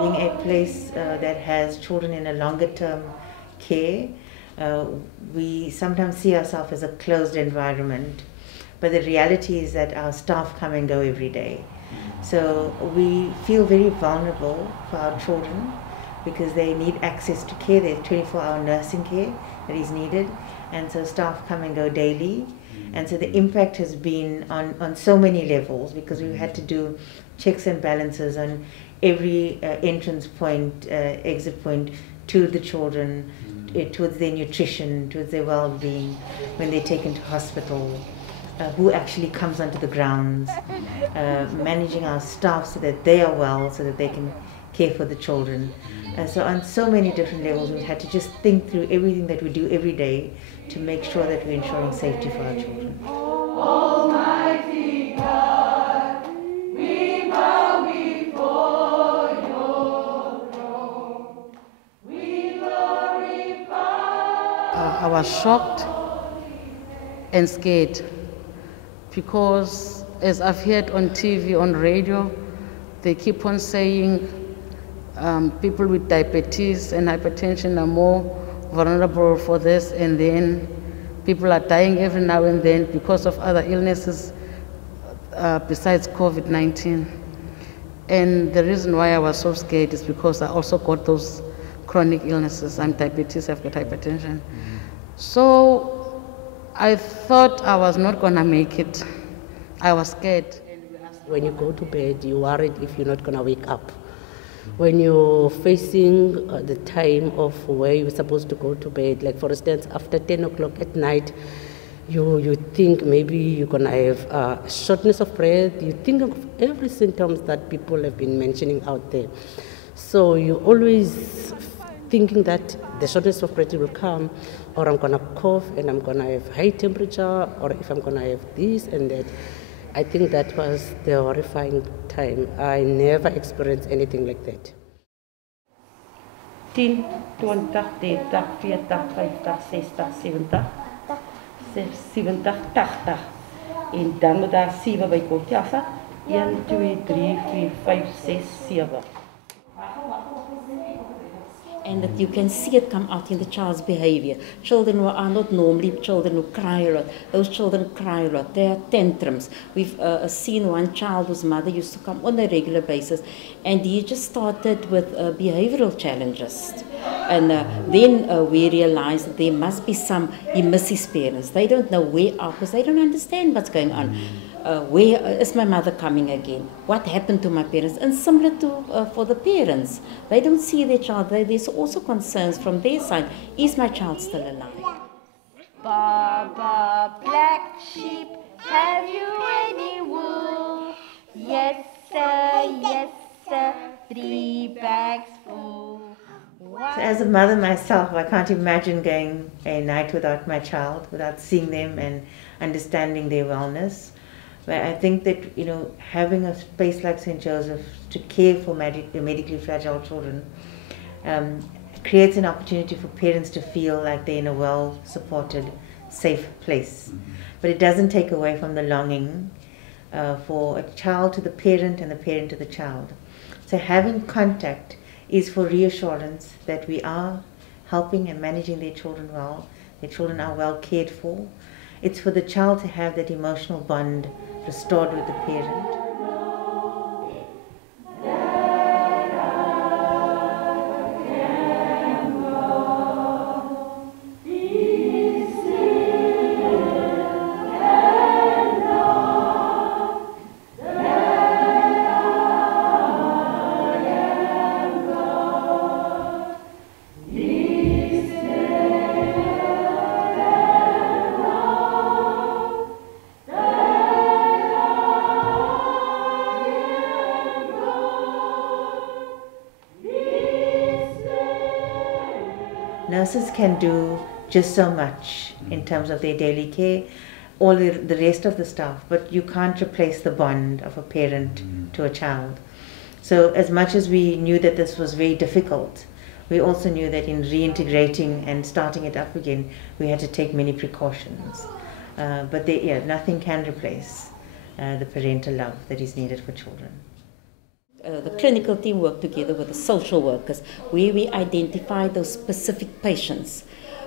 Being a place that has children in a longer term care, we sometimes see ourselves as a closed environment, but the reality is that our staff come and go every day. So we feel very vulnerable for our children because they need access to care. There's 24-hour nursing care that is needed, and so staff come and go daily. And so the impact has been on so many levels because we've had to do checks and balances on every entrance point, exit point to the children, towards their nutrition, towards their well-being, when they're taken to hospital, who actually comes onto the grounds, managing our staff so that they are well, so that they can care for the children. So on so many different levels, we've had to just think through everything that we do every day to make sure that we're ensuring safety for our children. Almighty God, we bow before your throne. We glorify. I was shocked and scared because, as I've heard on TV, on radio, they keep on saying people with diabetes and hypertension are more vulnerable for this, and then people are dying every now and then because of other illnesses besides COVID-19. And the reason why I was so scared is because I also got those chronic illnesses. I'm diabetes, I've got hypertension. So I thought I was not gonna make it. I was scared. When you go to bed, you're worried if you're not gonna wake up. When you're facing the time of where you're supposed to go to bed, like for instance, after 10 o'clock at night, you think maybe you're going to have shortness of breath. You think of every symptoms that people have been mentioning out there. So you're always thinking that the shortness of breath will come, or I'm going to cough and I'm going to have high temperature, or if I'm going to have this and that. I think that was the horrifying time. I never experienced anything like that. 10, 20, 30, 40, 50, 60, 70, 70, 80. En dan moet daar 7 by kom. Ja, 1, 2, 3, 4, 5, 6, 7. And that you can see it come out in the child's behavior. Children who are not normally children who cry a lot. Those children cry a lot. They are tantrums. We've seen one child whose mother used to come on a regular basis, and he just started with behavioral challenges. And then we realized that there must be he missed his parents. They don't know where are, because they don't understand what's going on. Where is my mother coming again? What happened to my parents? And similar to for the parents, they don't see their child. There's also concerns from their side. Is my child still alive? Baba, black sheep, have you any wool? Yes, sir, 3 bags full. So as a mother myself, I can't imagine going a night without my child, without seeing them and understanding their wellness. But I think that, you know, having a space like St. Joseph's to care for medically fragile children creates an opportunity for parents to feel like they're in a well-supported, safe place. But it doesn't take away from the longing for a child to the parent and the parent to the child. So having contact is for reassurance that we are helping and managing their children well, their children are well cared for. It's for the child to have that emotional bond restored with the parent. Nurses can do just so much in terms of their daily care, all the rest of the staff, but you can't replace the bond of a parent to a child. So as much as we knew that this was very difficult, we also knew that in reintegrating and starting it up again, we had to take many precautions. But nothing can replace the parental love that is needed for children. The clinical team work together with the social workers, where we identify those specific patients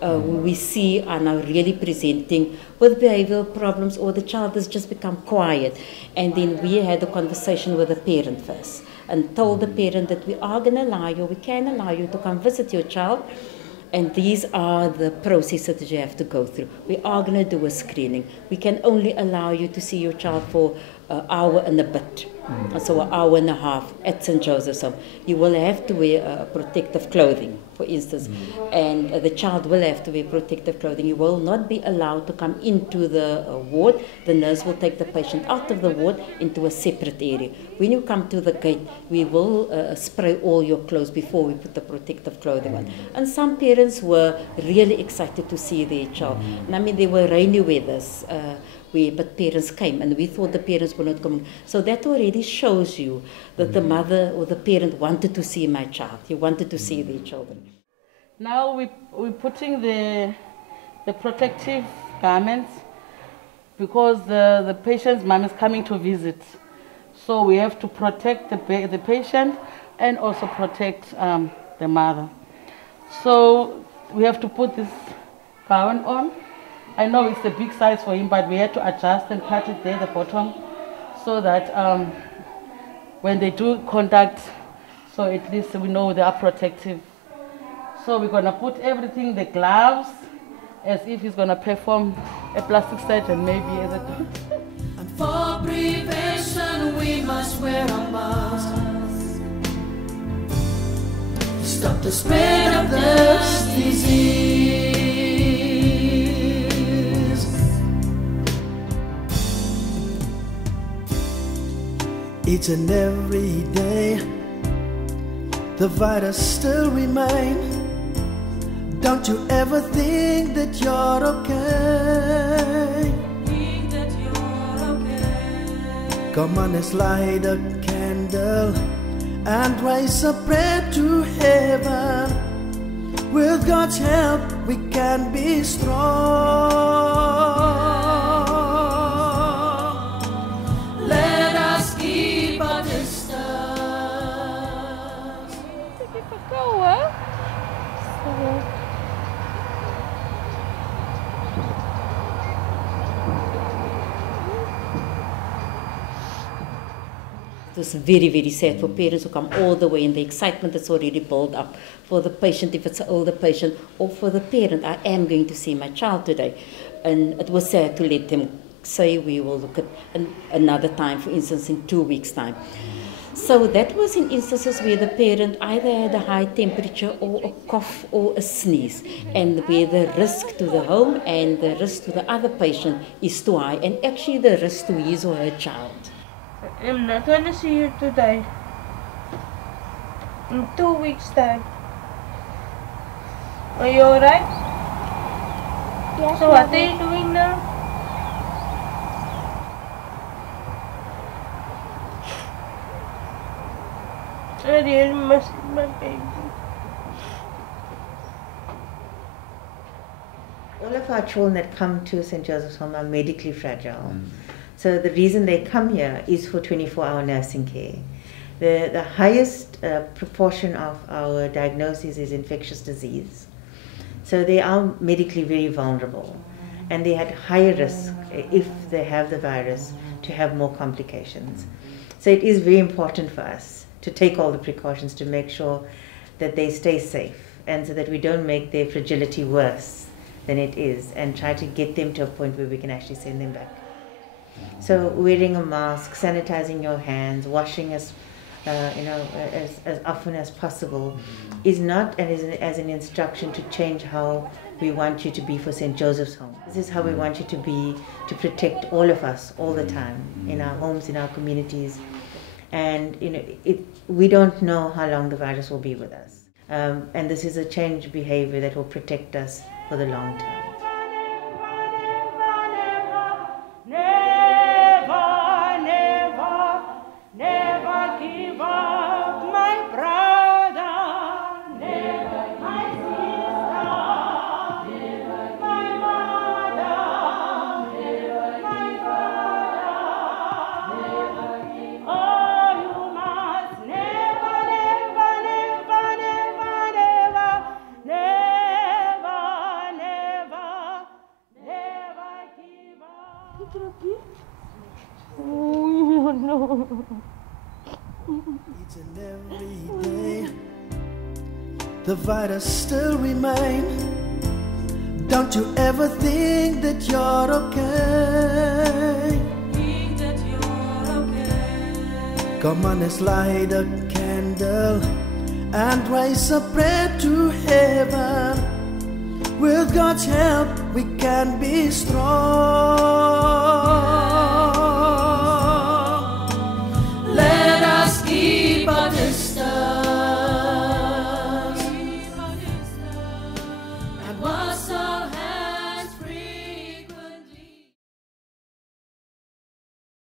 who we see are now really presenting with behavioral problems, or the child has just become quiet. And then we had a conversation with the parent first and told the parent that we are going to allow you, we can allow you to come visit your child. And these are the processes that you have to go through. We are going to do a screening. We can only allow you to see your child for an hour and a bit. So an hour and a half at St. Joseph's Home. You will have to wear protective clothing, for instance, and the child will have to wear protective clothing. You will not be allowed to come into the ward. The nurse will take the patient out of the ward into a separate area. When you come to the gate, we will spray all your clothes before we put the protective clothing on. And some parents were really excited to see their child. And I mean, there were rainy weathers. But parents came, and we thought the parents were not coming. So that already shows you that the mother or the parent wanted to see my child. He wanted to see their children. Now we're putting the protective garments because the patient's mom is coming to visit. So we have to protect the patient and also protect the mother. So we have to put this gown on. I know it's a big size for him, but we had to adjust and cut it there, the bottom, so that when they do contact, so at least we know they are protective. So we're going to put everything, the gloves, as if he's going to perform a plastic surgery, maybe as a... And for prevention, we must wear a mask. Stop the spread of this disease. Each and every day, the virus still remains. Don't you ever think that you're okay? Think that you're okay. Come on, let's light a candle and raise a prayer to heaven. With God's help, we can be strong. Let us keep our distance. It was very, very sad for parents who come all the way, and the excitement that's already built up for the patient, if it's an older patient, or for the parent. I am going to see my child today. And it was sad to let them say we will look at another time, for instance, in 2 weeks' time. So that was in instances where the parent either had a high temperature or a cough or a sneeze, and where the risk to the home and the risk to the other patient is too high, and actually the risk to his or her child. I'm not going to see you today. In 2 weeks' time. Are you alright? Yes. So what are you doing now? I really miss my baby. All of our children that come to St. Joseph's Home are medically fragile. So the reason they come here is for 24-hour nursing care. The highest proportion of our diagnoses is infectious disease. So they are medically very vulnerable, and they had higher risk if they have the virus to have more complications. So it is very important for us to take all the precautions to make sure that they stay safe, and so that we don't make their fragility worse than it is, and try to get them to a point where we can actually send them back. So wearing a mask, sanitizing your hands, washing as often as possible is not as an instruction to change how we want you to be for St. Joseph's Home. This is how we want you to be, to protect all of us all the time, in our homes, in our communities. And we don't know how long the virus will be with us. And this is a change behavior that will protect us for the long term. Each and every day, the virus still remain. Don't you ever think that you're okay. Think that you're okay. Come on, let's light a candle and raise a prayer to heaven. With God's help, we can be strong.